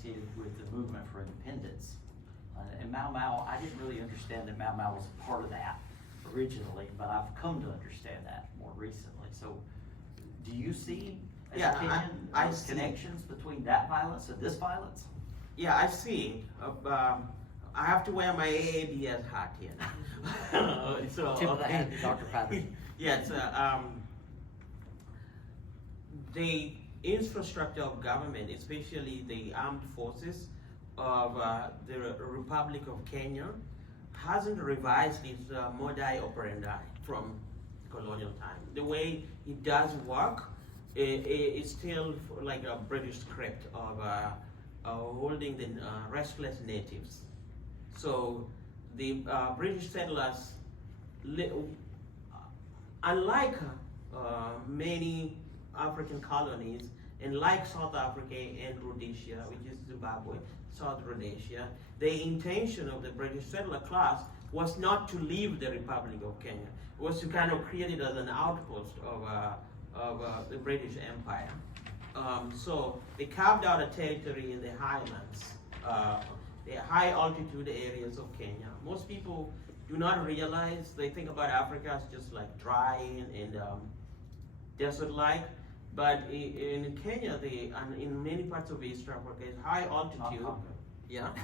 associated with the movement for independence. And Mau Mau, I didn't really understand that Mau Mau was a part of that originally, but I've come to understand that more recently. So do you see, as a Kenyan, those connections between that violence and this violence? Yeah, I see. I have to wear my AABS hat here now. So, Tip of the hat to Dr. Patterson. Yes, the infrastructure of government, especially the armed forces of the Republic of Kenya, hasn't revised its modi operandi from colonial time. The way it does work, it's still like a British script of holding the restless natives. So the British settlers, unlike many African colonies, and like South Africa and Rhodesia, which is Zimbabwe, South Rhodesia, the intention of the British settler class was not to leave the Republic of Kenya. It was to kind of create it as an outpost of the British Empire. So they carved out a territory in the highlands, the high altitude areas of Kenya. Most people do not realize, they think about Africa as just like dry and desert-like. But in Kenya, and in many parts of East Africa, it's high altitude.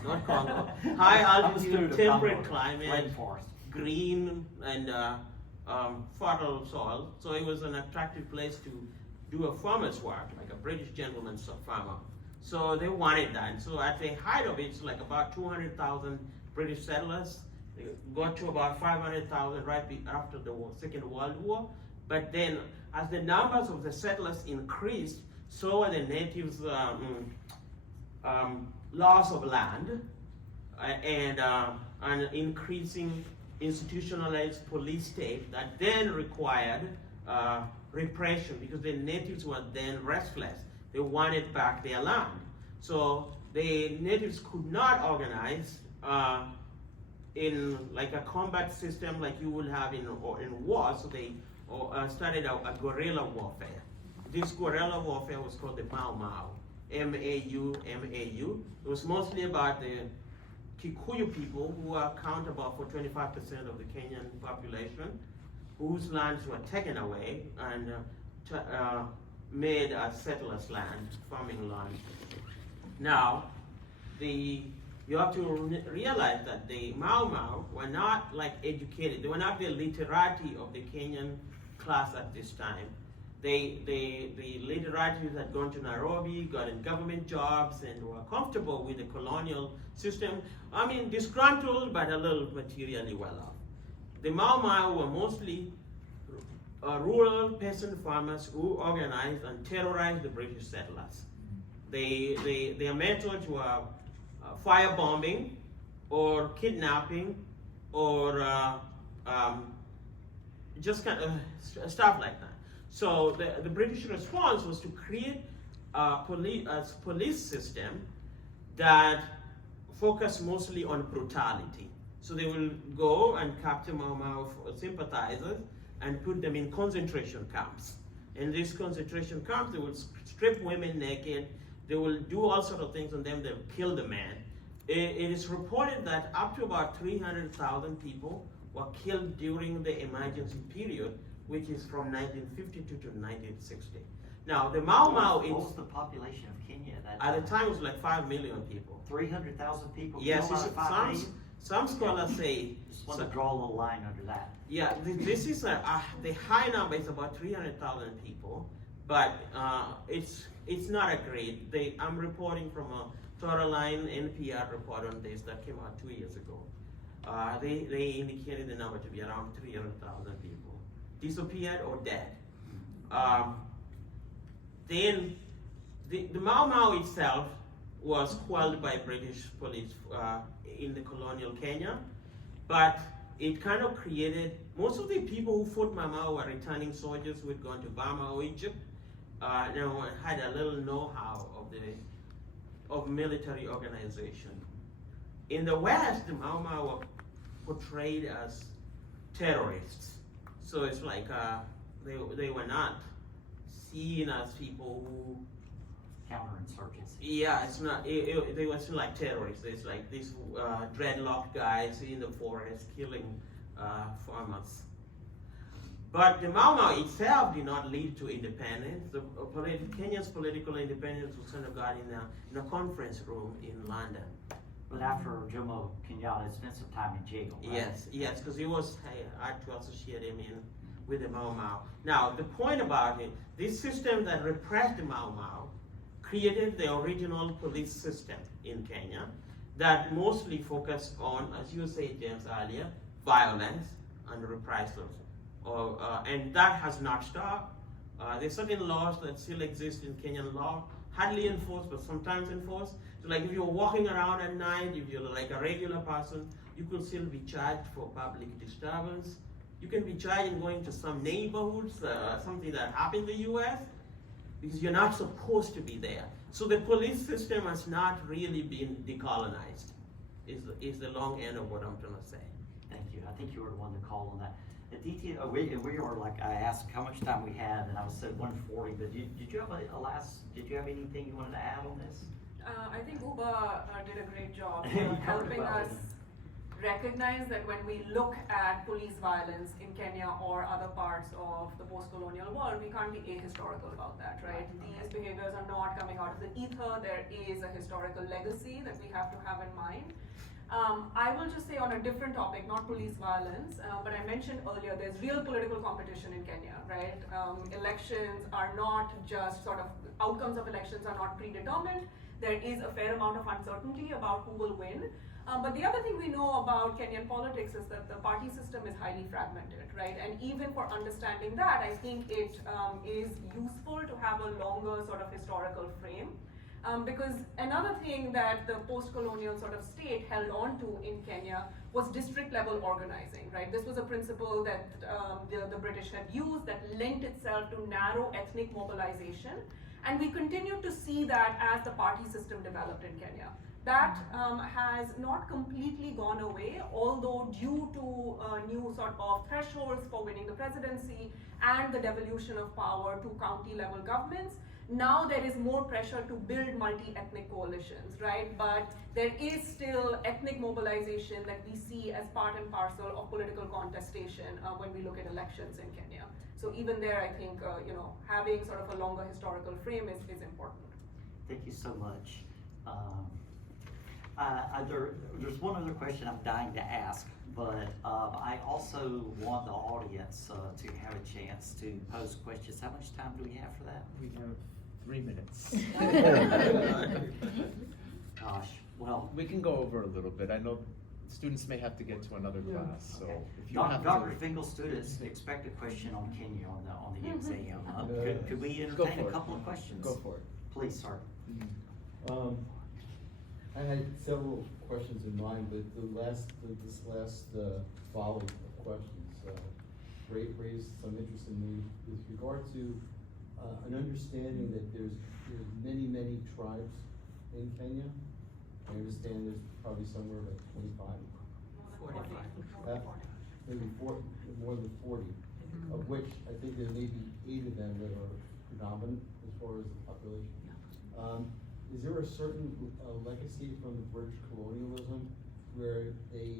Not Congo. High altitude, temperate climate, rainforest, green and fertile soil. So it was an attractive place to do a farmer's work, like a British gentleman's farmer. So they wanted that. And so at the height of it, it's like about 200,000 British settlers. They got to about 500,000 right after the Second World War. But then, as the numbers of the settlers increased, so were the natives' loss of land and an increasing institutionalized police state that then required repression, because the natives were then restless. They wanted back their land. So the natives could not organize in like a combat system like you would have in war. So they started a guerrilla warfare. This guerrilla warfare was called the Mau Mau, M-A-U. It was mostly about the Kikuyu people, who account about for 25% of the Kenyan population, whose lands were taken away and made as settlers' land, farming land. Now, you have to realize that the Mau Mau were not like educated. They were not the literati of the Kenyan class at this time. The literati had gone to Nairobi, got in government jobs, and were comfortable with the colonial system. I mean, disgruntled, but a little materially well off. The Mau Mau were mostly rural peasant farmers who organized and terrorized the British settlers. Their methods were firebombing, or kidnapping, or just kind of stuff like that. So the British response was to create a police system that focused mostly on brutality. So they will go and capture Mau Mau sympathizers and put them in concentration camps. In these concentration camps, they will strip women naked. They will do all sorts of things on them. They'll kill the man. It is reported that up to about 300,000 people were killed during the emergency period, which is from 1952 to 1960. Now, the Mau Mau what was the population of Kenya at that time? At the time, it was like 5 million people. 300,000 people? Yes, some scholars say. Just want to draw a little line under that. Yeah, this is the high number is about 300,000 people, but it's not a great. I'm reporting from a Line NPR report on this that came out 2 years ago. They indicated the number to be around 300,000 people disappeared or dead. Then the Mau Mau itself was quelled by British police in the colonial Kenya, but it kind of created, most of the people who fought Mau Mau were returning soldiers who had gone to Burma or Egypt, had a little know-how of military organization. In the West, the Mau Mau were portrayed as terrorists. So it's like they were not seen as people who counterinsurgency. Yeah, it's not. They were still like terrorists. It's like these dreadlocked guys in the forest killing farmers. But the Mau Mau itself did not lead to independence. Kenya's political independence was kind of got in a conference room in London. But after Jomo Kenyatta spent some time in jail, right? Yes, because he was hard to associate him with the Mau Mau. Now, the point about it, this system that repressed the Mau Mau created the original police system in Kenya that mostly focused on, as you said, James, earlier, violence and reprisals. And that has not stopped. There's certain laws that still exist in Kenyan law, hardly enforced, but sometimes enforced. So like if you're walking around at night, if you're like a regular person, you could still be charged for public disturbance. You can be charged in going to some neighborhoods, something that happened in the US, because you're not supposed to be there. So the police system has not really been decolonized, is the long end of what I'm trying to say. Thank you. I think you were the one to call on that. Aditi, we were like, I asked how much time we had, and I was said 1:40. But did you have did you have anything you wanted to add on this? I think Uba did a great job You covered helping it well. us recognize that when we look at police violence in Kenya or other parts of the post-colonial world, we can't be ahistorical about that, right? These behaviors are not coming out of the ether. There is a historical legacy that we have to have in mind. I will just say on a different topic, not police violence, but I mentioned earlier there's real political competition in Kenya, right? Elections are not just sort of, outcomes of elections are not predetermined. There is a fair amount of uncertainty about who will win. But the other thing we know about Kenyan politics is that the party system is highly fragmented, right? And even for understanding that, I think it is useful to have a longer sort of historical frame. Because another thing that the post-colonial sort of state held on to in Kenya was district level organizing, right? This was a principle that the British had used that lent itself to narrow ethnic mobilization. And we continue to see that as the party system developed in Kenya. That has not completely gone away, although due to new sort of thresholds for winning the presidency and the devolution of power to county level governments, now there is more pressure to build multi-ethnic coalitions, right? But there is still ethnic mobilization that we see as part and parcel of political contestation when we look at elections in Kenya. So even there, I think having sort of a longer historical frame is important. Thank you so much. There's one other question I'm dying to ask, but I also want the audience to have a chance to pose questions. How much time do we have for that? We have 3 minutes. Gosh, well. We can go over a little bit. I know students may have to get to another class, so if you have Dr. to. Finkel, students expect a question on Kenya on the exam. Could we Go entertain for a it. couple of questions? Go for it. Please, sir. I had several questions in mind, but this last volley of questions raised some interest in me with regard to an understanding that there's many tribes in Kenya. I understand there's probably somewhere like 25. 45. Maybe more than 40, of which I think there may be 8 of them that are predominant as far as the population. Is there a certain legacy from the British colonialism where they